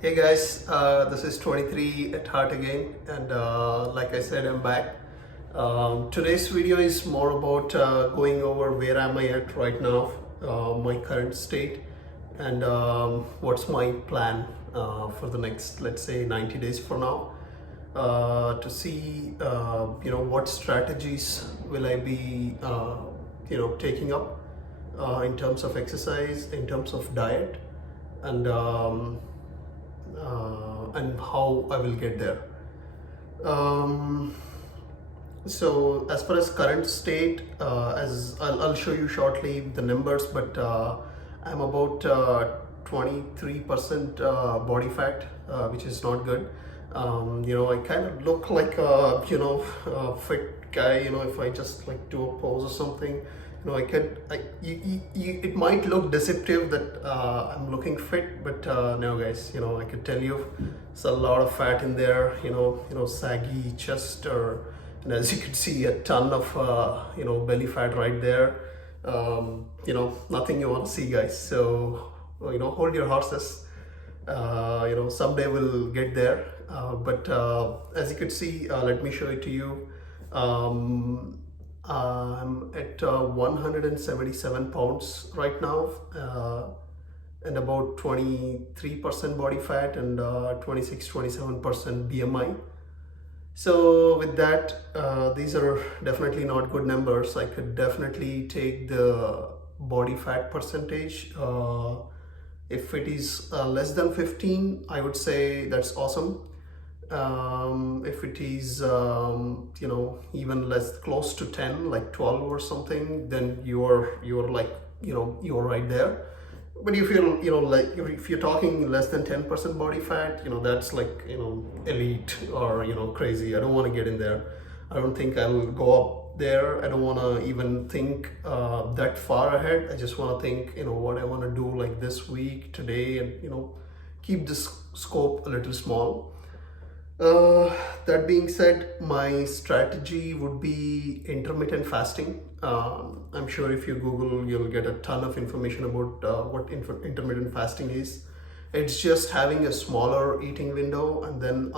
Hey guys, this is 23 at heart again, and like I said, I'm back. Today's video is more about going over where am I at right now, my current state, and what's my plan for the next, let's say, 90 days for now. To see, what strategies will I be, taking up in terms of exercise, in terms of diet, and and how I will get there. Um, so as far as current state, as I'll show you shortly the numbers, but I'm about 23% body fat, which is not good. I kind of look like a fit guy. If I just like do a pose or something, it might look deceptive that I'm looking fit, but no, guys. I could tell you, it's a lot of fat in there. Saggy chest, and as you can see, a ton of belly fat right there. Nothing you want to see, guys. So hold your horses. Someday we'll get there. But as you could see, let me show it to you. I'm at 177 pounds right now, and about 23% body fat and 26-27% BMI. So with that, these are definitely not good numbers. I could definitely take the body fat percentage. If it is less than 15, I would say that's awesome. If it is even less, close to 10, like 12 or something, then you're like you're right there. But if you're like if you're talking less than 10% body fat, that's like elite or crazy. I don't want to get in there. I don't think I'll go up there. I don't want to even think that far ahead. I just want to think what I want to do like this week, today, and keep this scope a little small. That being said, my strategy would be intermittent fasting. I'm sure if you Google, you'll get a ton of information about what intermittent fasting is. It's just having a smaller eating window and then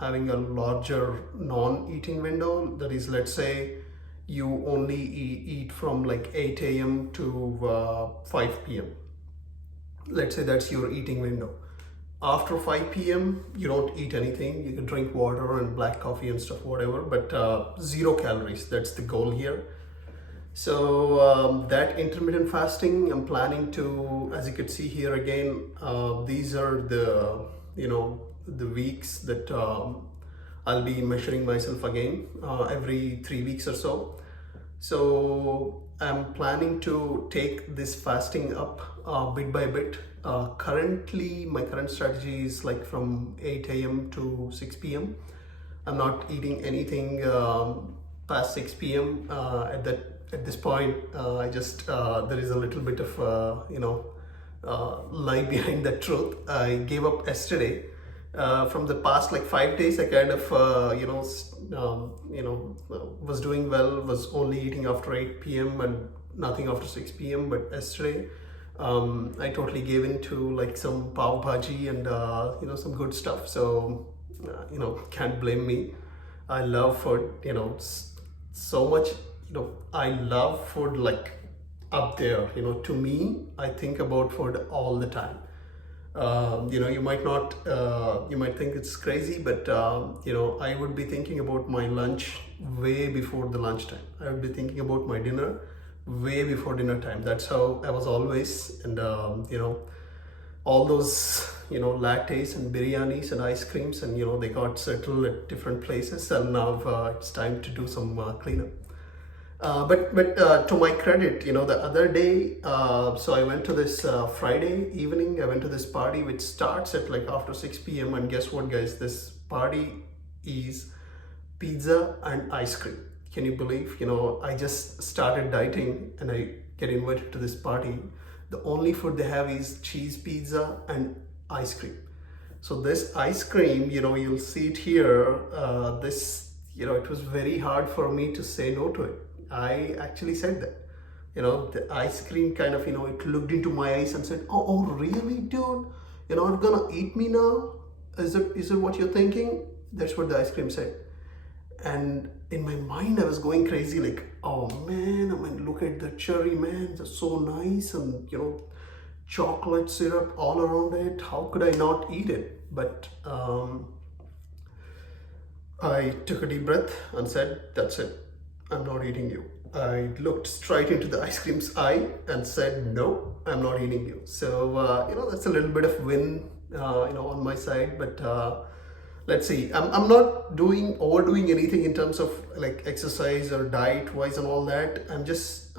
having a larger non-eating window. That is, let's say you only eat from like 8 a.m. to 5 p.m. Let's say that's your eating window. After 5 p.m. you don't eat anything. You can drink water and black coffee and stuff, whatever, but 0 calories. That's the goal here. So that intermittent fasting, I'm planning to, as you can see here again, these are the the weeks that I'll be measuring myself again every 3 weeks or so. So I'm planning to take this fasting up bit by bit. Currently, my current strategy is like from 8 a.m. to 6 p.m. I'm not eating anything past 6 p.m. At this point. I just there is a little bit of lie behind the truth. I gave up yesterday. From the past like 5 days, I kind of was doing well. Was only eating after 8 p.m. and nothing after 6 p.m. But yesterday, I totally gave in to like some pav bhaji and some good stuff. So can't blame me. I love food. So much. I love food like up there. To me, I think about food all the time. You might not, you might think it's crazy, but I would be thinking about my lunch way before the lunchtime. I would be thinking about my dinner way before dinner time. That's how I was always. And all those lattes and biryanis and ice creams, and they got settled at different places, and now it's time to do some cleanup. But to my credit, the other day, so I went to this Friday evening. I went to this party which starts at like after 6 p.m. And guess what, guys? This party is pizza and ice cream. Can you believe? I just started dieting and I get invited to this party. The only food they have is cheese pizza and ice cream. So this ice cream, you'll see it here. It was very hard for me to say no to it. I actually said that. The ice cream kind of, it looked into my eyes and said, oh really, dude? You're not gonna eat me now? Is it what you're thinking? That's what the ice cream said. And in my mind, I was going crazy, like, oh man, I mean, look at the cherry, man, they're so nice, and chocolate syrup all around it. How could I not eat it? But I took a deep breath and said, that's it, I'm not eating you. I looked straight into the ice cream's eye and said, no, I'm not eating you. So, that's a little bit of win, on my side. But let's see, I'm not overdoing anything in terms of like exercise or diet wise and all that. I'm just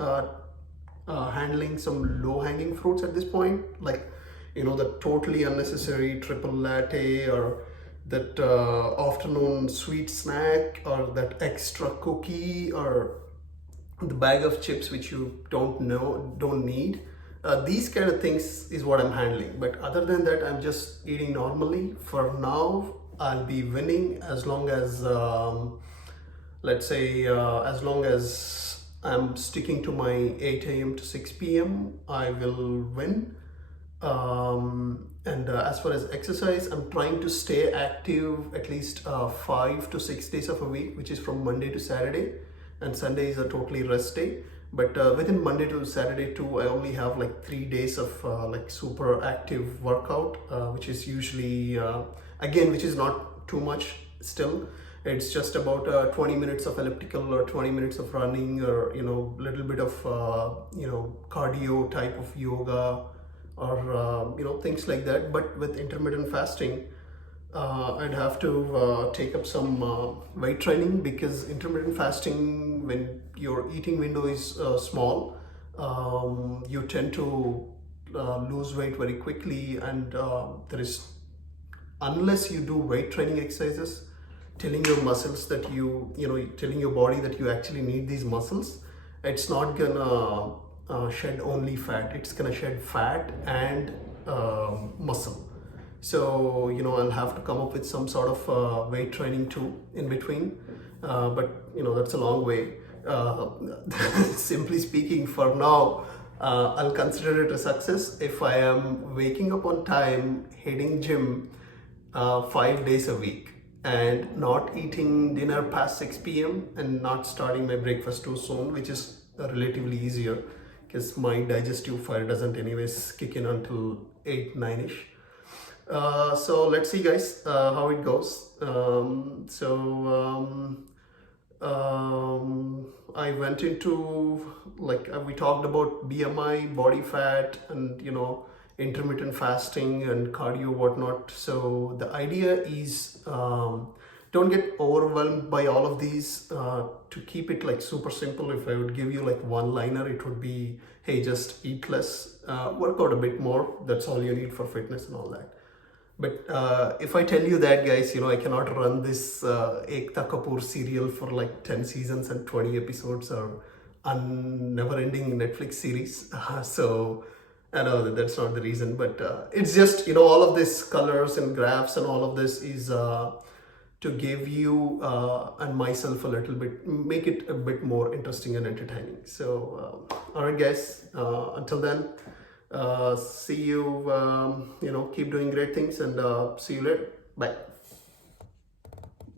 handling some low hanging fruits at this point, like, the totally unnecessary triple latte, or that afternoon sweet snack, or that extra cookie, or the bag of chips which you don't need. These kind of things is what I'm handling. But other than that, I'm just eating normally. For now, I'll be winning as long as, let's say, as long as I'm sticking to my 8 a.m. to 6 p.m., I will win. And as far as exercise, I'm trying to stay active at least 5 to 6 days of a week, which is from Monday to Saturday, and Sunday is a totally rest day. But within Monday to Saturday too, I only have like 3 days of like super active workout, which is usually, again, which is not too much still. It's just about 20 minutes of elliptical, or 20 minutes of running, or little bit of cardio type of yoga, or things like that. But with intermittent fasting, I'd have to take up some weight training, because intermittent fasting, when your eating window is small, you tend to lose weight very quickly. And unless you do weight training exercises, telling your muscles that telling your body that you actually need these muscles, it's not gonna shed only fat, it's gonna shed fat and muscle. So I'll have to come up with some sort of weight training too in between, but that's a long way. Simply speaking, for now, I'll consider it a success if I am waking up on time, hitting gym 5 days a week, and not eating dinner past 6 p.m. and not starting my breakfast too soon, which is relatively easier because my digestive fire doesn't anyways kick in until 8-9ish. So let's see, guys, how it goes. I went into, like, we talked about BMI, body fat, and intermittent fasting and cardio, whatnot. So the idea is, don't get overwhelmed by all of these. To keep it like super simple, if I would give you like one liner, it would be, hey, just eat less, work out a bit more. That's all you need for fitness and all that. But if I tell you that, guys, I cannot run this Ekta Kapoor serial for like 10 seasons and 20 episodes, or never-ending Netflix series. So I know that's not the reason, but it's just, all of this colors and graphs and all of this is to give you and myself a little bit, make it a bit more interesting and entertaining. So, all right, guys, until then, see you, keep doing great things, and see you later. Bye.